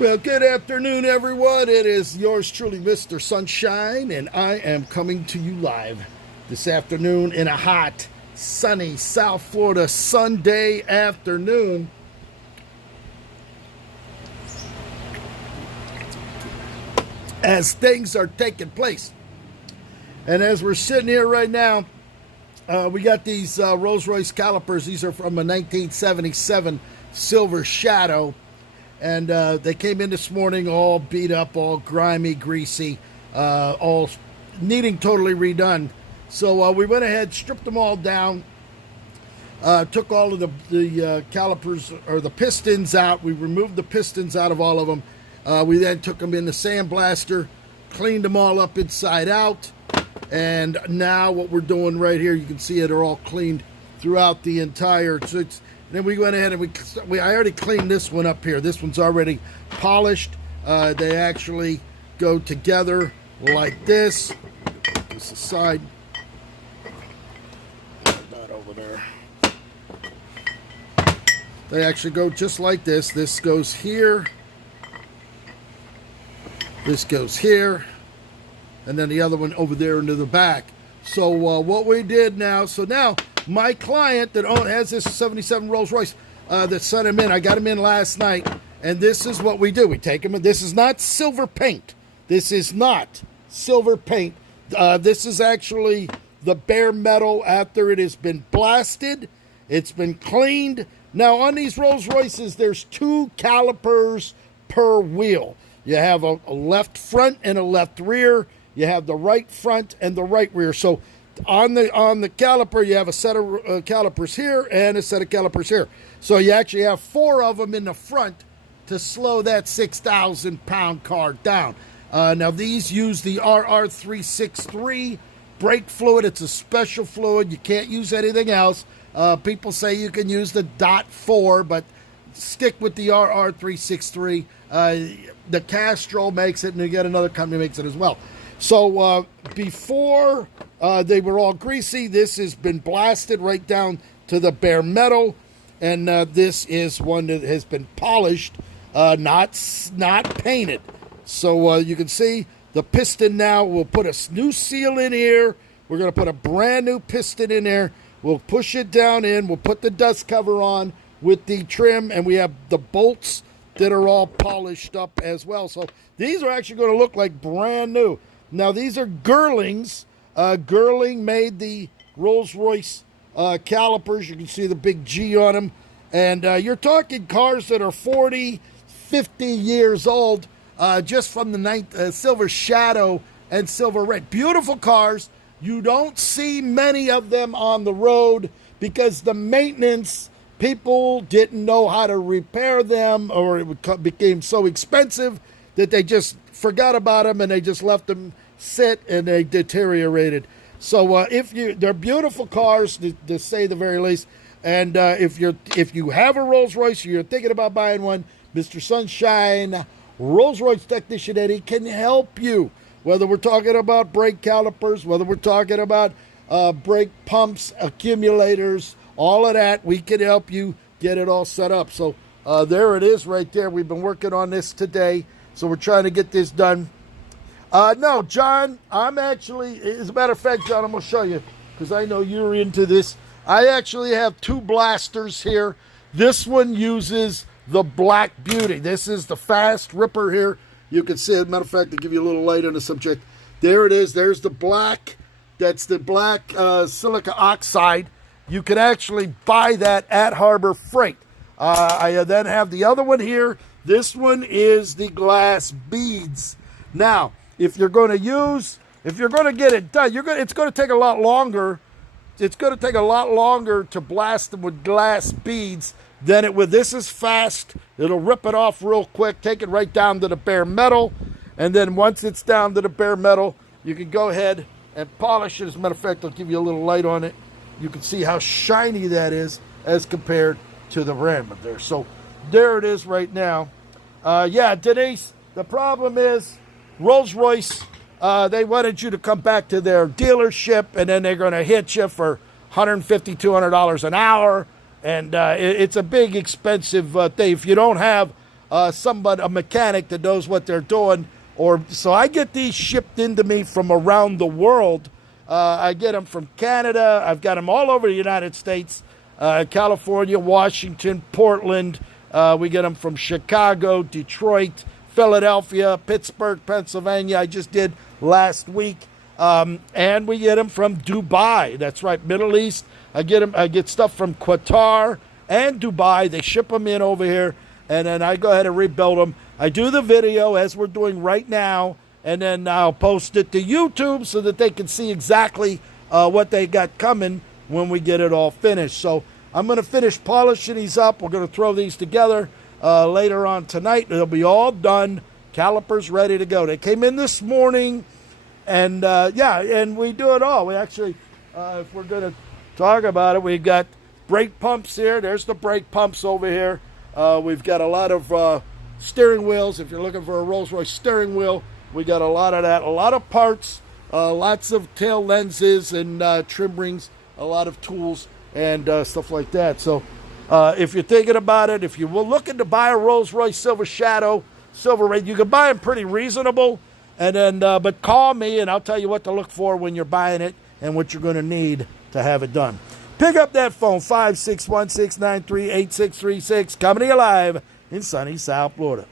Well, good afternoon, everyone. It is yours truly, Mr. Sunshine, and I am coming to you live this afternoon in a hot, sunny South Florida Sunday afternoon. As things are taking place. And as we're sitting here right now, we got these Rolls-Royce Calipers. These are from a 1977 Silver Shadow. And they came in this morning all beat up, all grimy, greasy, all needing totally redone. So we went ahead, stripped them all down, took all of the calipers or the pistons out. We removed the pistons out of all of them. We then took them in the sandblaster, cleaned them all up inside out. And now what we're doing right here, you can see it are all cleaned throughout the entire. So then we went ahead and I already cleaned this one up here. This one's already polished. They actually go together like this. This aside. Not over there. They actually go just like this. This goes here. This goes here. And then the other one over there into the back. So what we did now, my client that has this 77 Rolls Royce that sent him in, I got him in last night, and this is what we do. We take him in. This is not silver paint. This is not silver paint. This is actually the bare metal after it has been blasted. It's been cleaned. Now, on these Rolls Royces, there's 2 calipers per wheel. You have a left front and a left rear. You have the right front and the right rear. So on the caliper, you have a set of calipers here and a set of calipers here. So you actually have 4 of them in the front to slow that 6,000-pound car down. Now, these use the RR363 brake fluid. It's a special fluid. You can't use anything else. People say you can use the .4, but stick with the RR363. The Castrol makes it, and you get another company makes it as well. So before they were all greasy, this has been blasted right down to the bare metal, and this is one that has been polished, not painted. So you can see the piston now. We'll put a new seal in here. We're going to put a brand new piston in there. We'll push it down in. We'll put the dust cover on with the trim, and we have the bolts that are all polished up as well. So these are actually going to look like brand new. Now, these are Girlings. Girling made the Rolls-Royce calipers. You can see the big G on them. And you're talking cars that are 40, 50 years old, just from the Silver Shadow and Silver Red. Beautiful cars. You don't see many of them on the road because the maintenance, people didn't know how to repair them, or it became so expensive that they just forgot about them and they just left them sit and they deteriorated. So they're beautiful cars to say the very least. And if you have a Rolls Royce or you're thinking about buying one, Mr. Sunshine, Rolls Royce technician Eddie can help you. Whether we're talking about brake calipers, whether we're talking about brake pumps, accumulators, all of that, we can help you get it all set up. So there it is right there. We've been working on this today. So we're trying to get this done. No, John, I'm actually, as a matter of fact, John, I'm going to show you because I know you're into this. I actually have 2 blasters here. This one uses the Black Beauty. This is the fast ripper here. You can see, as a matter of fact, to give you a little light on the subject. There it is. There's the black. That's the black silica oxide. You can actually buy that at Harbor Freight. I then have the other one here. This one is the glass beads. Now, if you're going to get it done, it's going to take a lot longer. It's going to take a lot longer to blast them with glass beads than it would. This is fast. It'll rip it off real quick, take it right down to the bare metal. And then once it's down to the bare metal, you can go ahead and polish it. As a matter of fact, I'll give you a little light on it. You can see how shiny that is as compared to the rim there. So there it is right now. Yeah, Denise, the problem is Rolls-Royce, they wanted you to come back to their dealership, and then they're going to hit you for $150, $200 an hour. And it's a big, expensive thing. If you don't have somebody, a mechanic that knows what they're doing. Or so I get these shipped into me from around the world. I get them from Canada. I've got them all over the United States, California, Washington, Portland. We get them from Chicago, Detroit, Philadelphia, Pittsburgh, Pennsylvania. I just did last week. And we get them from Dubai. That's right, Middle East. I get stuff from Qatar and Dubai. They ship them in over here, and then I go ahead and rebuild them. I do the video as we're doing right now, and then I'll post it to YouTube so that they can see exactly what they got coming when we get it all finished. So I'm going to finish polishing these up. We're going to throw these together later on tonight. It'll be all done. Calipers ready to go. They came in this morning, and and we do it all. We actually, if we're going to talk about it, we've got brake pumps here. There's the brake pumps over here. We've got a lot of steering wheels. If you're looking for a Rolls-Royce steering wheel, we got a lot of that. A lot of parts, lots of tail lenses and trim rings, a lot of tools and stuff like that. So if you're thinking about it, if you were looking to buy a Rolls-Royce Silver Shadow, Silver Ray, you can buy them pretty reasonable. And then, but call me and I'll tell you what to look for when you're buying it and what you're going to need to have it done. Pick up that phone, 561-693-8636, coming to you live in sunny South Florida.